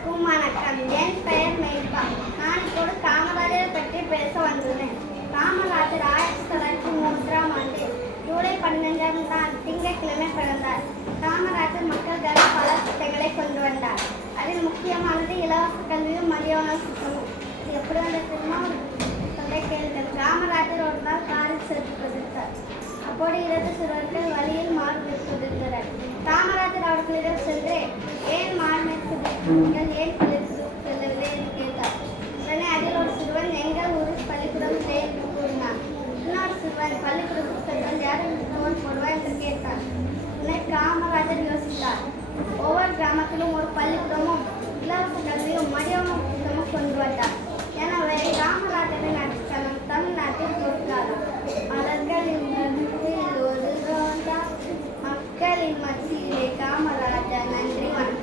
அனைவருக்கும் வணக்கம். என் பெயர் மேல்பா. நான் இப்போது காமராஜரை பற்றி பேச வந்துள்ளேன். காமராஜர் 1903ஆம் ஆண்டு ஜூலை 15ஆம் நாள் திங்கட்கிழமை பிறந்தார். காமராஜர் மக்களுக்காக பல திட்டங்களை கொண்டு வந்தார். அதில் முக்கியமானது இலவச கல்வியும் மதிய உணவு திட்டமும். இது எப்படி வந்த தெரியுமா? சொல்ல கேளுங்கள். காமராஜர் ஒரு நாள் காரில் சென்று கொண்டிருந்தார். அப்போது 2 சிறுவர்கள் வழியில் மாடு மேற்கொண்டிருந்தனர். காமராஜர் அவர்களிடம் சென்று, ஏன் மாடு மேற்கொண்டிருக்கிறீர்கள், ஏன் பள்ளிக்கூடம் செல்லவில்லை என்று கேட்டார். உடனே அதில் ஒரு சிறுவன், எங்கள் ஊரில் பள்ளிக்கூடம் இல்லை என்று கூறினார். இன்னொரு சிறுவன், பள்ளிக்கூடத்துக்கு சென்றால் யாரும் ஃபோன் போடுவா என்று கேட்டார். உடனே காமராஜர் யோசித்தார். ஒவ்வொரு கிராமத்திலும் ஒரு பள்ளிக்கூடமும் இலவச கல்வியும் மதிய உணவு திட்டமும் கொண்டு வந்தார். எனவே காமராஜரின் அடித்தளம் தமிழ்நாட்டில் பொருளாதாரம். மலர்களின் நடுவில் ஒரு ரோஜா, மக்களின் மத்தியிலே காமராஜர். நன்றி, வணக்கம்.